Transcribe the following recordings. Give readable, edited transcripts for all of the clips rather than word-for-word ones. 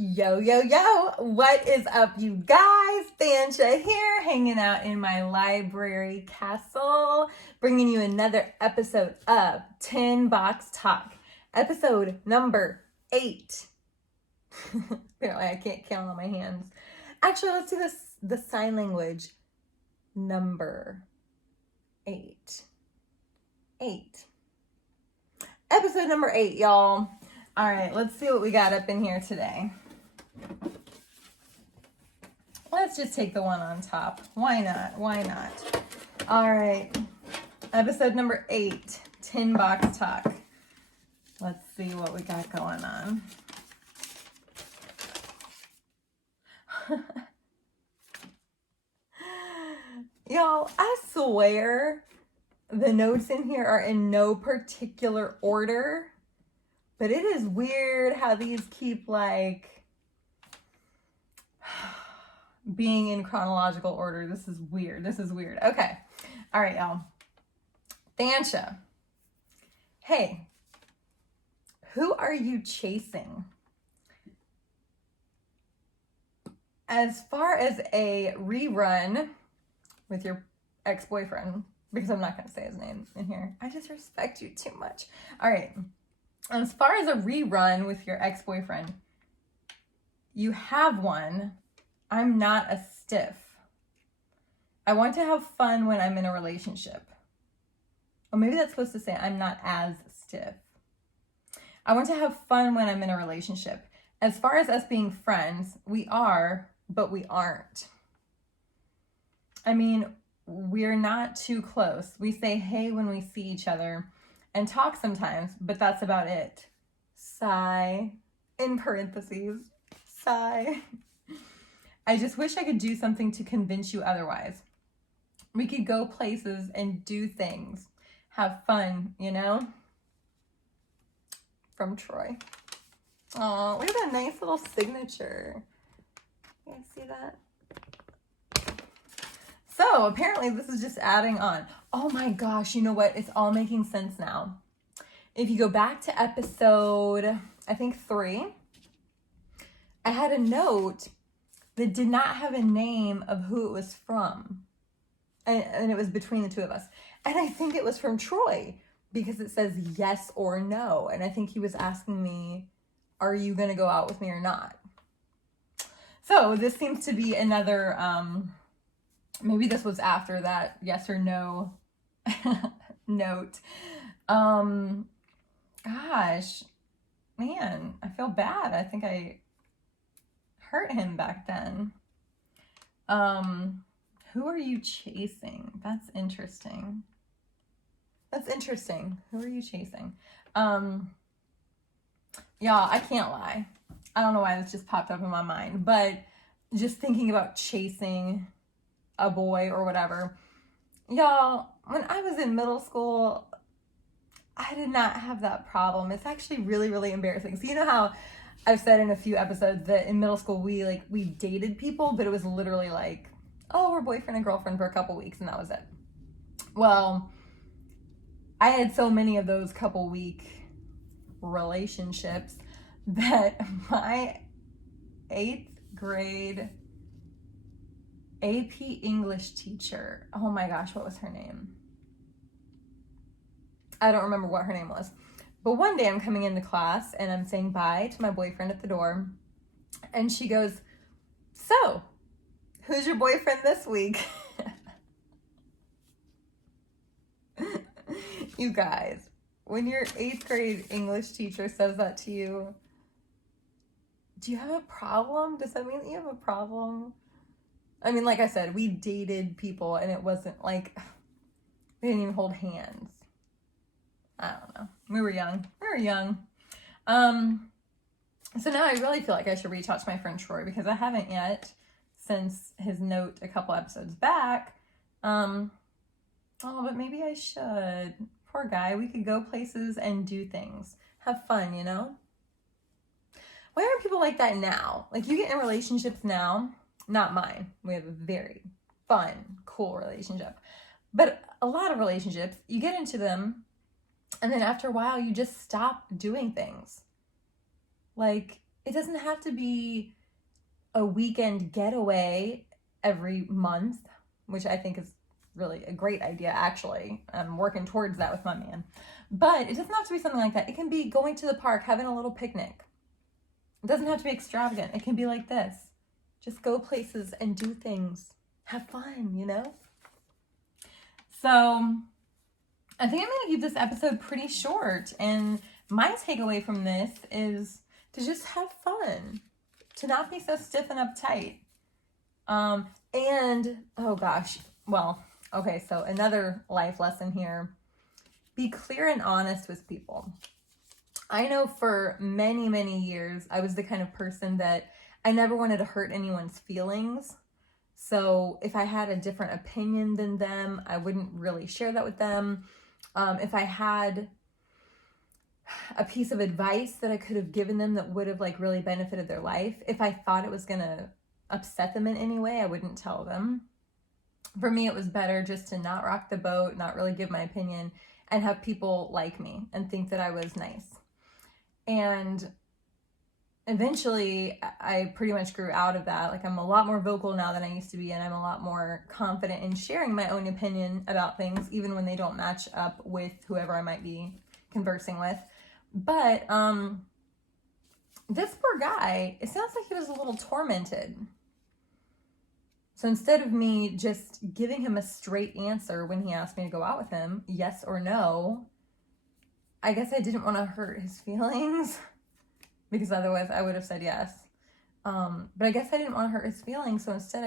Yo, yo, yo, what is up, you guys? Thanecha here, hanging out in my library castle, bringing you another episode of 10 Box Talk, episode number 8. Apparently, I can't count on my hands. Actually, let's do the sign language. Number 8. 8. Episode number 8, y'all. All right, let's see what we got up in here today. Let's just take the one on top. Why not? Why not? All right. Episode number 8, 10 Box Talk. Let's see what we got going on. Y'all, I swear the notes in here are in no particular order, but it is weird how these keep like being in chronological order. This is weird. Okay. All right, y'all. Thanecha. Hey, who are you chasing? As far as a rerun with your ex-boyfriend, because I'm not going to say his name in here. I just respect you too much. All right. As far as a rerun with your ex-boyfriend, you have one. I'm not a stiff. I want to have fun when I'm in a relationship. Or maybe that's supposed to say I'm not as stiff. I want to have fun when I'm in a relationship. As far as us being friends, we are, but we aren't. I mean, we're not too close. We say hey when we see each other and talk sometimes, but that's about it. Sigh. In parentheses. Sigh. I just wish I could do something to convince you otherwise. We could go places and do things. Have fun, you know? From Troy. Oh, look at that nice little signature. You guys see that? So apparently this is just adding on. Oh my gosh, you know what? It's all making sense now. If you go back to episode, I think 3, I had a note that did not have a name of who it was from. And it was between the two of us. And I think it was from Troy because it says yes or no. And I think he was asking me, are you going to go out with me or not? So this seems to be another, maybe this was after that yes or no note. Gosh, man, I feel bad. I think I hurt him back then. Who are you chasing? That's interesting. Who are you chasing? Y'all, I can't lie. I don't know why this just popped up in my mind, but just thinking about chasing a boy or whatever. Y'all, when I was in middle school, I did not have that problem. It's actually really, really embarrassing. So you know how I've said in a few episodes that in middle school we dated people, but it was literally like, oh, we're boyfriend and girlfriend for a couple weeks and that was it. Well, I had so many of those couple week relationships that my 8th grade AP English teacher, oh my gosh, what was her name? I don't remember what her name was. But one day I'm coming into class and I'm saying bye to my boyfriend at the door. And she goes, so, who's your boyfriend this week? You guys, when your 8th grade English teacher says that to you, do you have a problem? Does that mean that you have a problem? I mean, like I said, we dated people and it wasn't like, we didn't even hold hands. I don't know. We were young. So now I really feel like I should reach out to my friend Troy because I haven't yet since his note a couple episodes back. Oh, but maybe I should. Poor guy. We could go places and do things. Have fun, you know? Why aren't people like that now? Like you get in relationships now, not mine. We have a very fun, cool relationship. But a lot of relationships, you get into them and then after a while, you just stop doing things. Like, It doesn't have to be a weekend getaway every month, which I think is really a great idea, actually. I'm working towards that with my man. But it doesn't have to be something like that. It can be going to the park, having a little picnic. It doesn't have to be extravagant. It can be like this. Just go places and do things. Have fun, you know? So I think I'm going to keep this episode pretty short. And my takeaway from this is to just have fun. To not be so stiff and uptight. And, oh gosh, well, okay, so another life lesson here. Be clear and honest with people. I know for many, many years, I was the kind of person that I never wanted to hurt anyone's feelings. So if I had a different opinion than them, I wouldn't really share that with them. If I had a piece of advice that I could have given them that would have like really benefited their life, if I thought it was going to upset them in any way, I wouldn't tell them. For me, it was better just to not rock the boat, not really give my opinion, and have people like me and think that I was nice. And eventually, I pretty much grew out of that. Like, I'm a lot more vocal now than I used to be, and I'm a lot more confident in sharing my own opinion about things, even when they don't match up with whoever I might be conversing with. But this poor guy, it sounds like he was a little tormented. So instead of me just giving him a straight answer when he asked me to go out with him, yes or no, I guess I didn't want to hurt his feelings because otherwise I would have said yes. But I guess I didn't want to hurt his feelings. So instead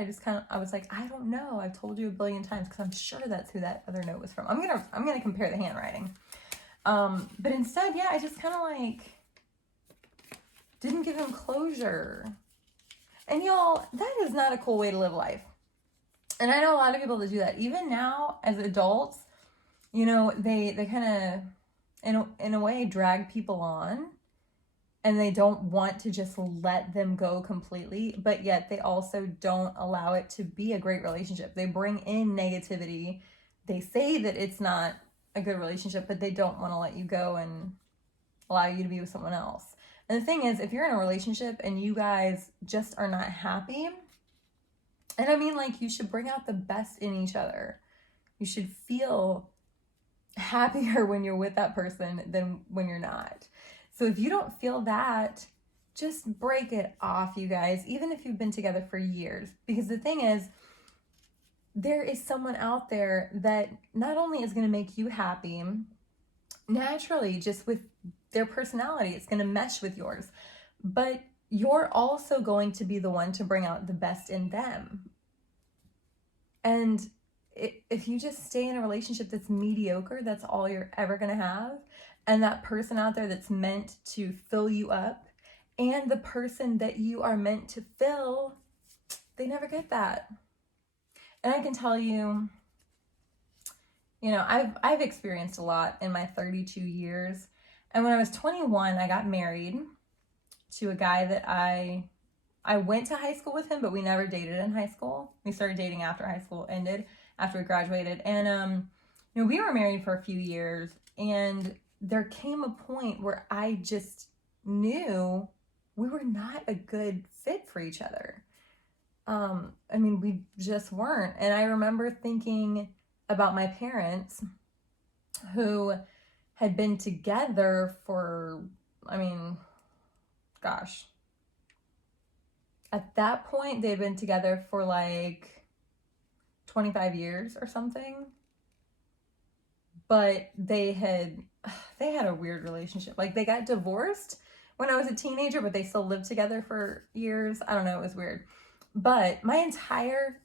I was like, I don't know. I've told you a billion times because I'm sure that's who that other note was from. I'm going to compare the handwriting. But instead, yeah, I just kind of like didn't give him closure. And y'all, that is not a cool way to live life. And I know a lot of people that do that. Even now, as adults, you know, they kind of, in a way, drag people on. And they don't want to just let them go completely. But yet, they also don't allow it to be a great relationship. They bring in negativity. They say that it's not a good relationship, but they don't want to let you go and allow you to be with someone else. And the thing is, if you're in a relationship and you guys just are not happy, and I mean, like, you should bring out the best in each other. You should feel happier when you're with that person than when you're not. So if you don't feel that, just break it off, you guys, even if you've been together for years. Because the thing is, there is someone out there that not only is going to make you happy, naturally, just with their personality, it's going to mesh with yours. But you're also going to be the one to bring out the best in them. And if you just stay in a relationship that's mediocre, that's all you're ever going to have. And that person out there that's meant to fill you up and the person that you are meant to fill, they never get that. And I can tell you, you know, I've experienced a lot in my 32 years. And when I was 21, I got married to a guy that I went to high school with him, but we never dated in high school. We started dating after high school ended, after we graduated. And, you know, we were married for a few years, and there came a point where I just knew we were not a good fit for each other. I mean, we just weren't. And I remember thinking about my parents who had been together for, I mean, gosh. At that point, they'd been together for like 25 years or something. But they had a weird relationship. Like, they got divorced when I was a teenager, but they still lived together for years. I don't know, it was weird. But my entire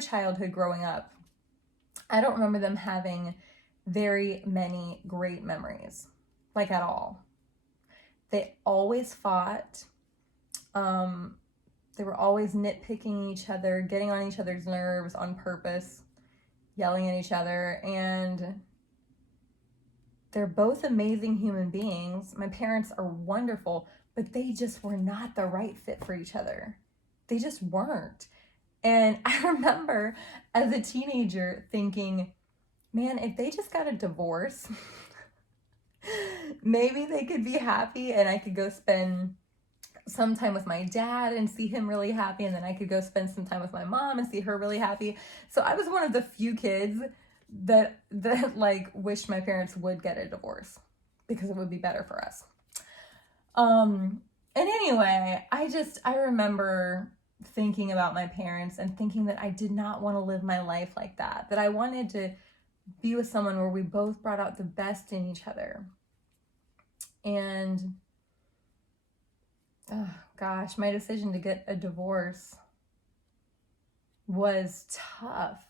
childhood growing up, I don't remember them having very many great memories, like at all. They always fought. They were always nitpicking each other, getting on each other's nerves on purpose, yelling at each other, and they're both amazing human beings. My parents are wonderful, but they just were not the right fit for each other. They just weren't. And I remember as a teenager thinking, man, if they just got a divorce, maybe they could be happy and I could go spend some time with my dad and see him really happy, and then I could go spend some time with my mom and see her really happy. So I was one of the few kids that like wished my parents would get a divorce because it would be better for us. And anyway, I remember thinking about my parents and thinking that I did not want to live my life like that I wanted to be with someone where we both brought out the best in each other. And oh gosh, my decision to get a divorce was tough.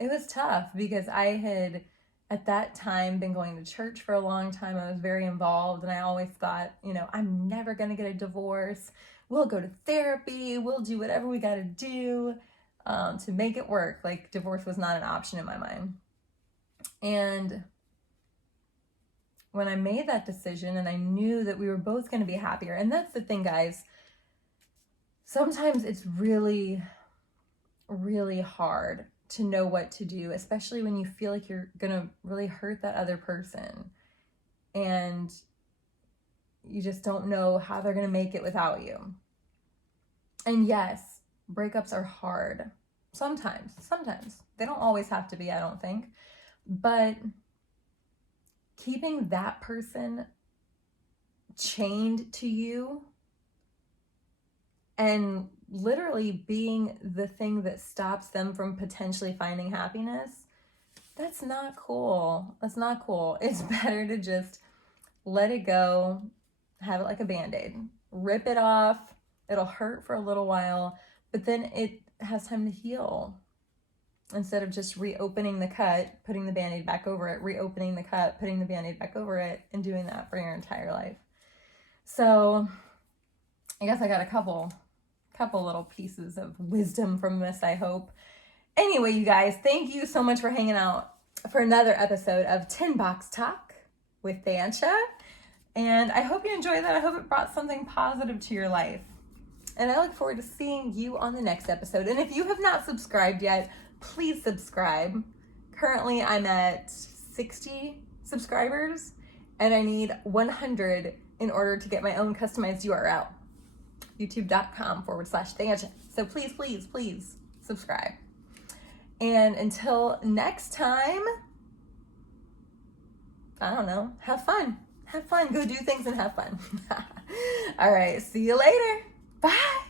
It was tough because I had at that time been going to church for a long time. I was very involved, and I always thought, I'm never going to get a divorce. We'll go to therapy. We'll do whatever we got to do to make it work. Like, divorce was not an option in my mind. And when I made that decision and I knew that we were both going to be happier, and that's the thing, guys, sometimes it's really, really hard to know what to do, especially when you feel like you're going to really hurt that other person and you just don't know how they're going to make it without you. And yes, breakups are hard. Sometimes. They don't always have to be, I don't think. But keeping that person chained to you and literally being the thing that stops them from potentially finding happiness, that's not cool. That's not cool. It's better to just let it go, have it like a bandaid, rip it off. It'll hurt for a little while, but then it has time to heal. Instead of just reopening the cut, putting the bandaid back over it, reopening the cut, putting the bandaid back over it, and doing that for your entire life. So I guess I got a couple little pieces of wisdom from this, I hope. Anyway, you guys, thank you so much for hanging out for another episode of Tin Box Talk with Thanecha. And I hope you enjoyed that. I hope it brought something positive to your life. And I look forward to seeing you on the next episode. And if you have not subscribed yet, please subscribe. Currently, I'm at 60 subscribers, and I need 100 in order to get my own customized URL. youtube.com/Thanecha. So please subscribe. And until next time, I don't know, have fun. Go do things and have fun. All right, see you later. Bye.